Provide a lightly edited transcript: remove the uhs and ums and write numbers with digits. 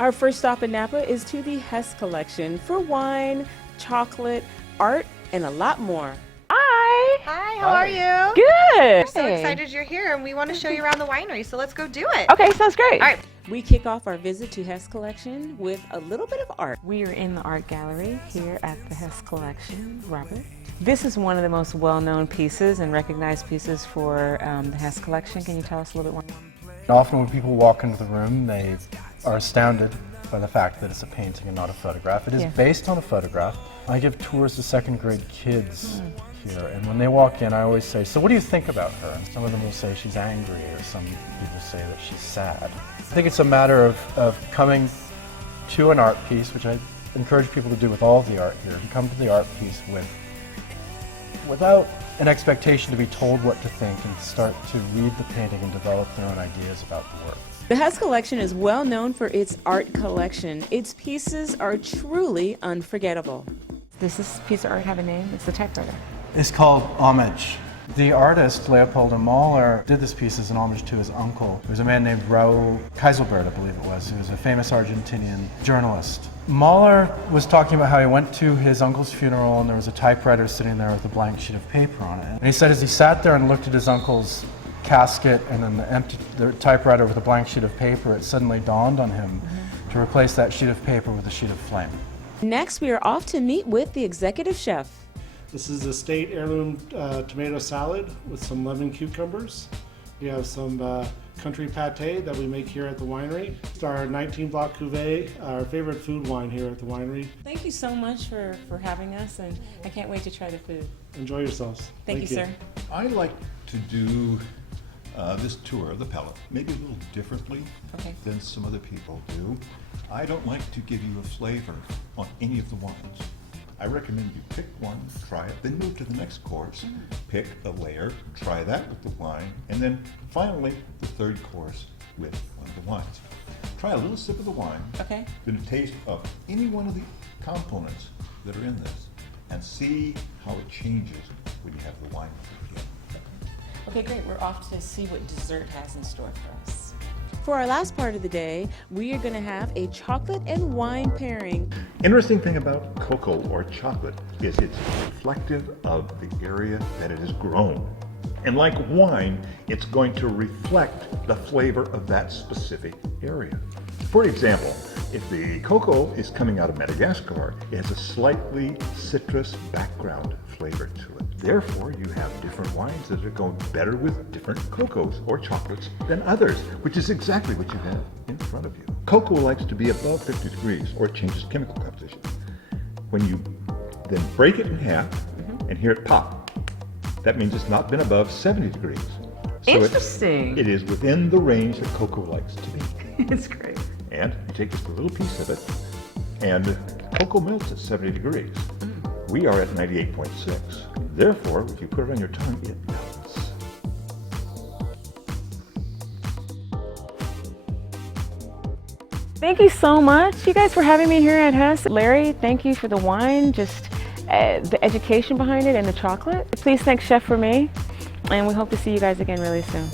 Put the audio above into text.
Our first stop in Napa is to the Hess Collection for wine, chocolate, art, and a lot more. Hi! Hi, how are you? Good! We're so excited you're here and we want to show you around the winery, so let's go do it. Okay, sounds great. All right. We kick off our visit to Hess Collection with a little bit of art. We are in the art gallery here at the Hess Collection. Robert. This is one of the most well-known pieces and recognized pieces for the Hess Collection. Can you tell us a little bit more? Often when people walk into the room, they are astounded by the fact that it's a painting and not a photograph. It is based on a photograph. I give tours to second grade kids here, and when they walk in, I always say, so what do you think about her? And some of them will say she's angry, or some people say that she's sad. I think it's a matter of coming to an art piece, which I encourage people to do with all of the art here, to come to the art piece without an expectation to be told what to think and start to read the painting and develop their own ideas about the work. The Hess Collection is well known for its art collection. Its pieces are truly unforgettable. Does this piece of art have a name? It's the typewriter. It's called Homage. The artist, Leopold Mahler, did this piece as an homage to his uncle. There was a man named Raúl Kaiselbert, I believe it was, who was a famous Argentinian journalist. Mahler was talking about how he went to his uncle's funeral and there was a typewriter sitting there with a blank sheet of paper on it. And he said as he sat there and looked at his uncle's casket and then the typewriter with a blank sheet of paper, it suddenly dawned on him to replace that sheet of paper with a sheet of flame. Next, we are off to meet with the executive chef. This is a state heirloom tomato salad with some lemon cucumbers. We have some country pate that we make here at the winery. It's our 19 block cuvee, our favorite food wine here at the winery. Thank you so much for having us, and I can't wait to try the food. Enjoy yourselves. Thank you, sir. I like to do this tour of the palate, maybe a little differently than some other people do. I don't like to give you a flavor on any of the wines. I recommend you pick one, try it, then move to the next course. Pick a layer, try that with the wine, and then finally the third course with one of the wines. Try a little sip of the wine, then a taste of any one of the components that are in this, and see how it changes when you have the wine with it again. Okay, great. We're off to see what dessert has in store for us. For our last part of the day, we are going to have a chocolate and wine pairing. Interesting thing about cocoa or chocolate is it's reflective of the area that it is grown. And like wine, it's going to reflect the flavor of that specific area. For example, if the cocoa is coming out of Madagascar, it has a slightly citrus background flavor to it. Therefore, you have different wines that are going better with different cocoas or chocolates than others, which is exactly what you have in front of you. Cocoa likes to be above 50 degrees or it changes chemical composition. When you then break it in half and hear it pop, that means it's not been above 70 degrees. So Interesting. It is within the range that cocoa likes to be. It's great. And you take just a little piece of it, and cocoa melts at 70 degrees. We are at 98.6. Therefore, if you put it on your tongue, it melts. Thank you so much, you guys, for having me here at Hess. Larry, thank you for the wine, just the education behind it, and the chocolate. Please thank Chef for me, and we hope to see you guys again really soon.